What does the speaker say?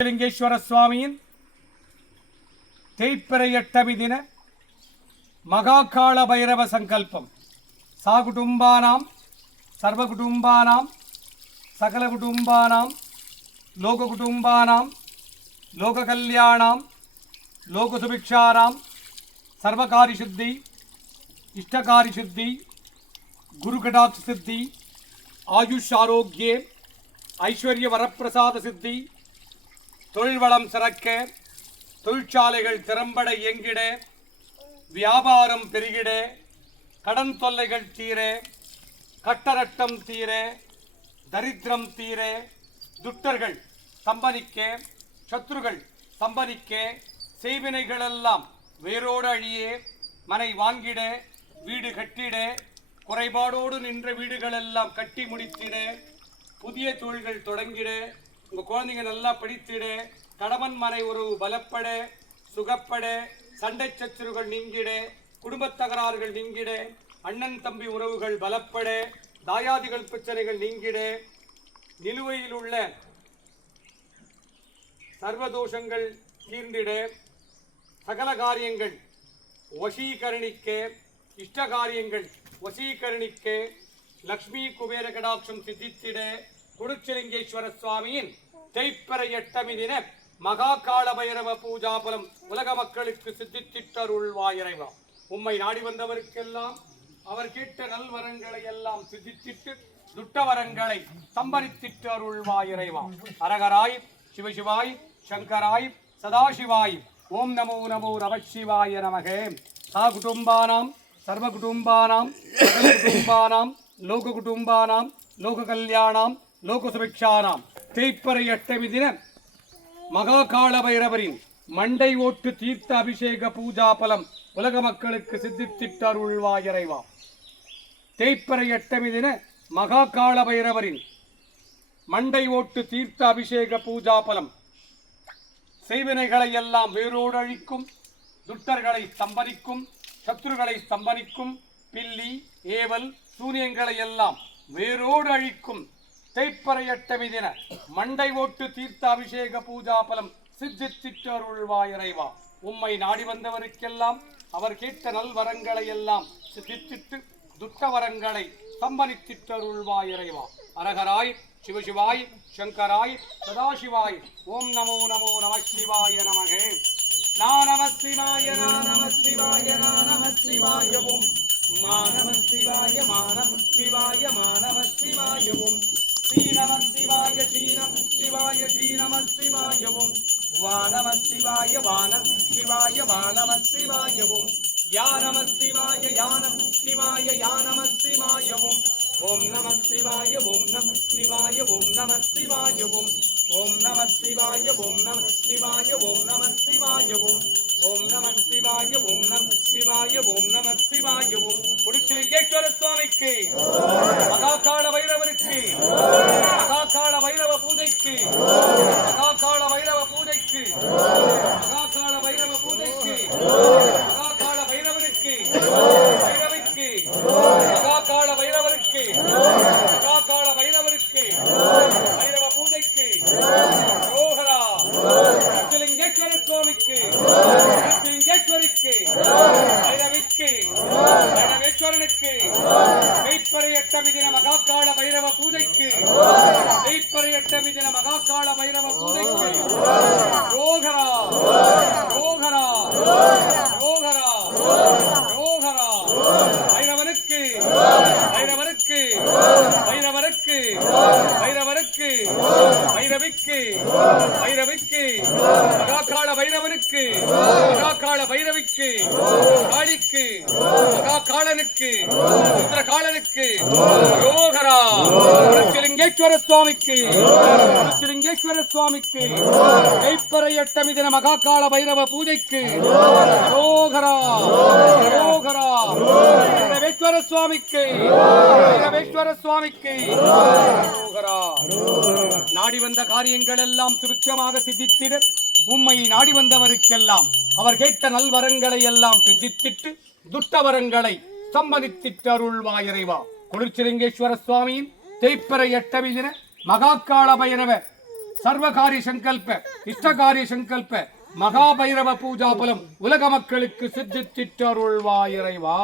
ಲಿಂಗೇಶ್ವರ ಸ್ವಾಮಿயின் தேய்பிறை ದಿನ மகாகால பைரவ சங்கல்பம் சாகுடும்பானாம் சர்வகுடும்பானாம் சகலகுடும்பானாம் லோககுடும்பானாம் லோககல்யாணாம் லோகசுபிக்ஷானாம் சர்வகாரிசுத்தி இஷ்டகாரிசுத்தி குருகடாட்ச சித்தி ஆயுஷ் ஆரோக்கியே ஐஸ்வர்ய வரப்பிரசாத சித்தி தொழில் வளம் சிறக்க தொழிற்சாலைகள் திறம்பட இயங்கிட வியாபாரம் பெருகிட கடன் தொல்லைகள் தீர கட்டரட்டம் தீர தரித்திரம் தீர துட்டர்கள் சம்பனிக்க சத்ருகள் சம்பனிக்க செய்வினைகளெல்லாம் வேரோடு அழியே மனை வாங்கிட வீடு கட்டிட குறைபாடோடு நின்ற வீடுகளெல்லாம் கட்டி முடித்திட புதிய தொழில்கள் தொடங்கிட உங்கள் குழந்தைங்க நல்லா படித்திட கணவன் மனை உறவு பலப்பட சுகப்பட சண்டை சச்சரவுகள் நீங்கிட குடும்பத் தகராறுகள் நீங்கிட அண்ணன் தம்பி உறவுகள் பலப்பட தாயாதிகள் பிரச்சனைகள் நீங்கிட நிலுவையில் உள்ள சர்வதோஷங்கள் தீர்ந்திட சகல காரியங்கள் வசீகரணிக்க இஷ்ட காரியங்கள் வசீகரணிக்க லக்ஷ்மி குபேர கடாட்சம் சித்தித்திட குருச்சலிங்கேஸ்வர சுவாமியின் தேய்பிறை தின மகாகால பைரவ பூஜாபலம் உலக மக்களுக்கு சித்தித்திட்டருள்வாயிறைவா. உம்மை நாடி வந்தவருக்கெல்லாம் அவர் கேட்ட நல்வரங்களை எல்லாம் சித்தித்திட்டு துட்டவரங்களை சம்பரித்திட்டு அருள்வாயிறைவா. அரகராய் சிவசிவாய் சங்கராய் சதாசிவாய். ஓம் நமோ நமோ நமசிவாய நமகே. சா குடும்பானாம் சர்வகுடும்பானாம் சகலகுடும்பானாம் லோககுடும்பானாம் லோககல்யாணாம் லோகசுபிக்ஷானாம். தேய்பிறை தின மகாகால பைரவரின் மண்டை ஓட்டு தீர்த்த அபிஷேக பூஜா பலம் உலக மக்களுக்கு சித்தித்திட்டு அருள்வாயிறைவா. தேய்பிறை தின மகாகால பைரவரின் மண்டை ஓட்டு தீர்த்த அபிஷேக பூஜா பலம் செய்வினைகளை எல்லாம் வேரோடு அழிக்கும், துட்டர்களை ஸ்தம்பனிக்கும், சத்ருகளை ஸ்தம்பனிக்கும், பில்லி ஏவல் சூனியங்களை எல்லாம் வேரோடு அழிக்கும் தேய்பிறை தின மண்டை ஓட்டு தீர்த்த அபிஷேக பூஜா பலம் சித்தித்திட்டு அருள்வாயிறைவா. உம்மை நாடி வந்தவருக்கெல்லாம் அவர் கேட்ட நல்வரங்களை எல்லாம் சித்தித்திட்டு துட்டவரங்களை சம்பனித்திட்டு அருள்வாயிறைவா. அரகராய் சிவசிவாய் சங்கராய் சதாசிவாய். ஓம் நமோ நமோ நமசிவாய நமகே. நமசிவாய நமசிவாய நமசிவாய. ஓம் மானமசிவாய மானமசிவாய மானமசிவாய. ஓம் ஸ்ரீநமசிவாய ஸ்ரீநமசிவாய ஸ்ரீநமசிவாய. ஓம் வானமசிவாய வானமசிவாய வானமசிவாய. ஓம் யானமசிவாய யானமசிவாய யானமசிவாய. ஓம் ஓம் நமசிவாய ஓம் நமசிவாய ஓம் நமசிவாய. ஓம் ஓம் நமசிவாய ஓம் நமசிவாய ஓம் நமசிவாய. ஓம் ஓம் நமசிவாய ஓம் நமசிவாய ஓம் நமசிவாய. ஓம் குருச்சலிங்கேஸ்வர சுவாமிக்கு மகாகால பைரவருக்கு மகாகால பைரவ பூஜைக்கு மகாகால பைரவ பூஜைக்கு மகாகால பைரவ பூஜைக்கு மகாகால பைரவருக்கு பைரவிக்கு மகாகால பைரவருக்கு மகாகால பைரவருக்கு பைரவ பூஜைக்கு ரோஹரா குருச்சலிங்கேஸ்வர சுவாமிக்கு குருச்சலிங்கேஸ்வரிக்கு பைரவிக்கு பைரவேஸ்வரனுக்கு தேய்பிறை தின மகாகால பைரவ பூஜைக்கு தேய்பிறை தின மகாகால பைரவ பூஜைக்கு ரோஹரா ரோஹரா ரோஹரா ரோஹரா. பைரவனுக்கு பைரவருக்கு பைரவருக்கு பைரவருக்கு பைரவிக்கு பைரவிக்கு மகாகால பைரவனுக்கு மகாகால பைரவிக்கு காளிக்கு மகாகாலனுக்கு ருத்ரகாலனுக்கு ரோகரா. குருச்சலிங்கேஸ்வர சுவாமிக்கு குருச்சலிங்கேஸ்வர சுவாமிக்கு தேய்பிறை தின மகாகால பைரவ பூஜைக்கு ரோகரா ரோகரா. பைரவேஸ்வர சுவாமிக்கு பைரவேஸ்வர சுவாமிக்கு ரோகரா. நாடி வந்த காரியங்கள் எல்லாம் சுபிட்சமாக சித்தித்திட உம்மை நாடி வந்தவருக்கெல்லாம் அவர் கேட்ட நல்வரங்களை எல்லாம் சித்தித்திட்டு துட்டவரங்களை சம்பதித்திட்டு அருள்வாயிறைவா. குருச்சலிங்கேஸ்வர சுவாமியின் தேய்பிறை தின மகாகால பைரவ சர்வகாரிய சங்கல்ப இஷ்டகாரிய சங்கல்ப மகாபைரவ பூஜா பலம் உலக மக்களுக்கு சித்திச்சிட்டருள்வாய் இறைவா.